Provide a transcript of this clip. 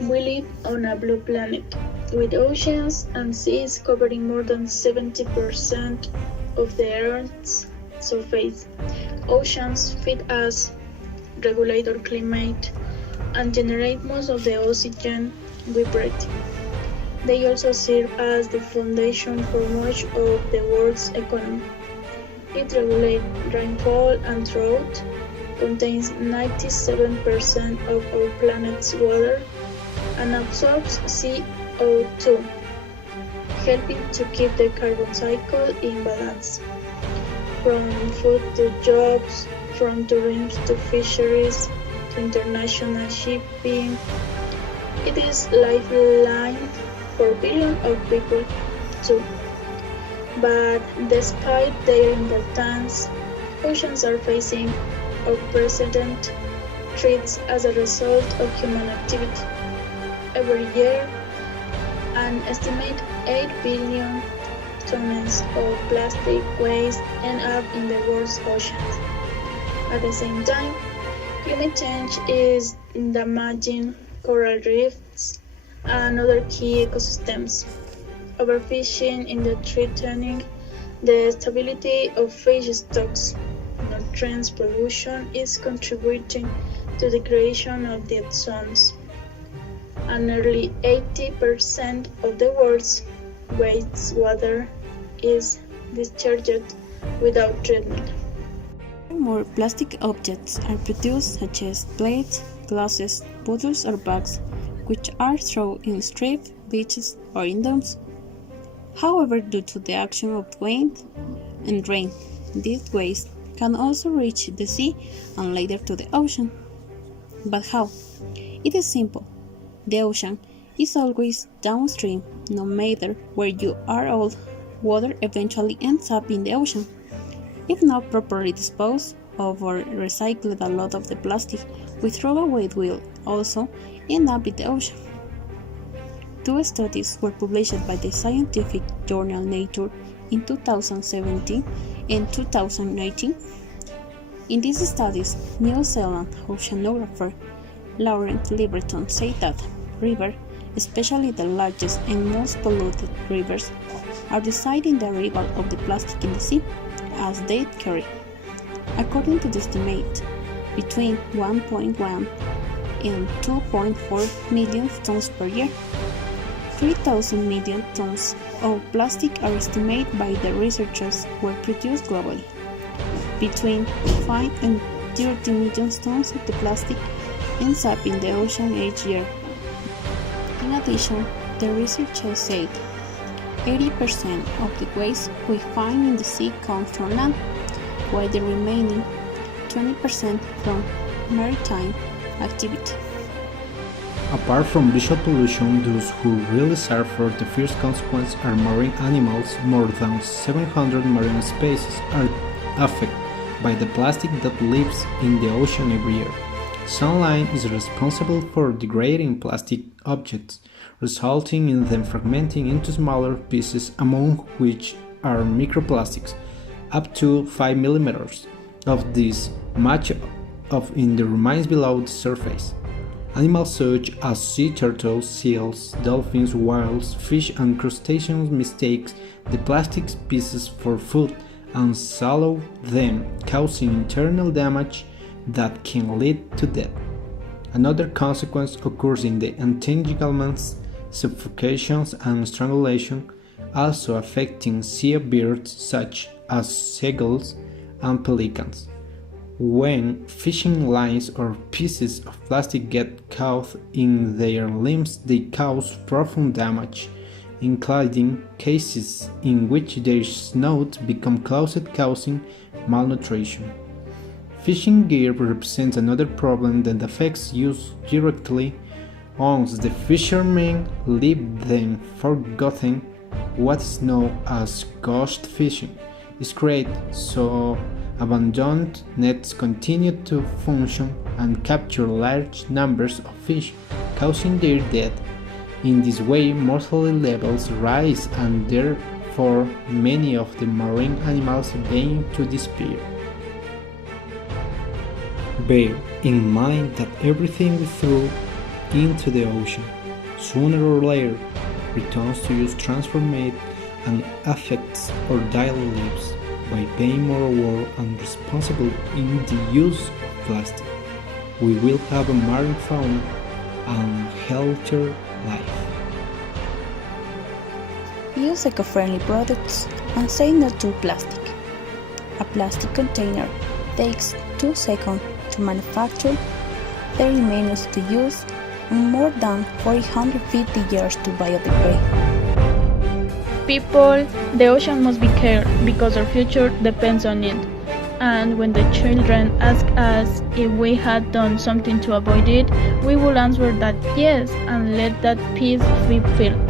We live on a blue planet, with oceans and seas covering more than 70% of the Earth's surface. Oceans feed us, regulate our climate, and generate most of the oxygen we breathe. They also serve as the foundation for much of the world's economy. It regulates rainfall and drought, contains 97% of our planet's water, and absorbs CO2, helping to keep the carbon cycle in balance. From food to jobs, from tourism to fisheries to international shipping, it is lifeline for billions of people too. But despite their importance, oceans are facing unprecedented threats as a result of human activity. Every year, an estimated 8 billion tons of plastic waste end up in the world's oceans. At the same time, climate change is damaging coral reefs and other key ecosystems. Overfishing is threatening the stability of fish stocks. Nutrients pollution is contributing to the creation of dead zones. And nearly 80% of the world's wastewater is discharged without treatment. More plastic objects are produced such as plates, glasses, bottles or bags, which are thrown in streets, beaches or in dumps. However, due to the action of wind and rain, this waste can also reach the sea and later to the ocean. But how? It is simple. The ocean is always downstream. No matter where you are, all water eventually ends up in the ocean. If not properly disposed of or recycled, a lot of the plastic we throw away will also end up in the ocean. Two studies were published by the scientific journal Nature in 2017 and 2019. In these studies, New Zealand oceanographer Laurent Liberton said that rivers, especially the largest and most polluted rivers, are deciding the arrival of the plastic in the sea as they carry. According to the estimate, between 1.1 and 2.4 million tons per year. 3,000 million tons of plastic are estimated by the researchers were produced globally. Between 5 and 30 million tons of the plastic ends up in the ocean each year. In addition, the researchers said 80% of the waste we find in the sea comes from land, while the remaining 20% from maritime activity. Apart from visual pollution, those who really suffer the first consequence are marine animals. More than 700 marine species are affected by the plastic that lives in the ocean every year. Sunlight is responsible for degrading plastic objects, resulting in them fragmenting into smaller pieces, among which are microplastics, up to 5 millimeters. Of these, much of it remains below the surface. Animals such as sea turtles, seals, dolphins, whales, fish and crustaceans mistake the plastic pieces for food and swallow them, causing internal damage that can lead to death. Another consequence occurs in the entanglements, suffocations and strangulation, also affecting sea birds such as seagulls and pelicans. When fishing lines or pieces of plastic get caught in their limbs, they cause profound damage, including cases in which their snouts become closed, causing malnutrition. Fishing gear represents another problem that affects use directly. Once the fishermen leave them forgotten, what is known as ghost fishing is created, so abandoned nets continue to function and capture large numbers of fish, causing their death. In this way, mortality levels rise and therefore many of the marine animals begin to disappear. Bear in mind that everything we throw into the ocean. Sooner or later, returns to use transform it and affects our daily lives by being more aware and responsible in the use of plastic. We will have a marine fauna and healthier life. Use eco-friendly products and say no to plastic. A plastic container takes 2 seconds to manufacture, 30 minutes to use, and more than 450 years to biodegrade. People, the ocean must be cared because our future depends on it. And when the children ask us if we had done something to avoid it, we will answer that yes and let that peace be felt.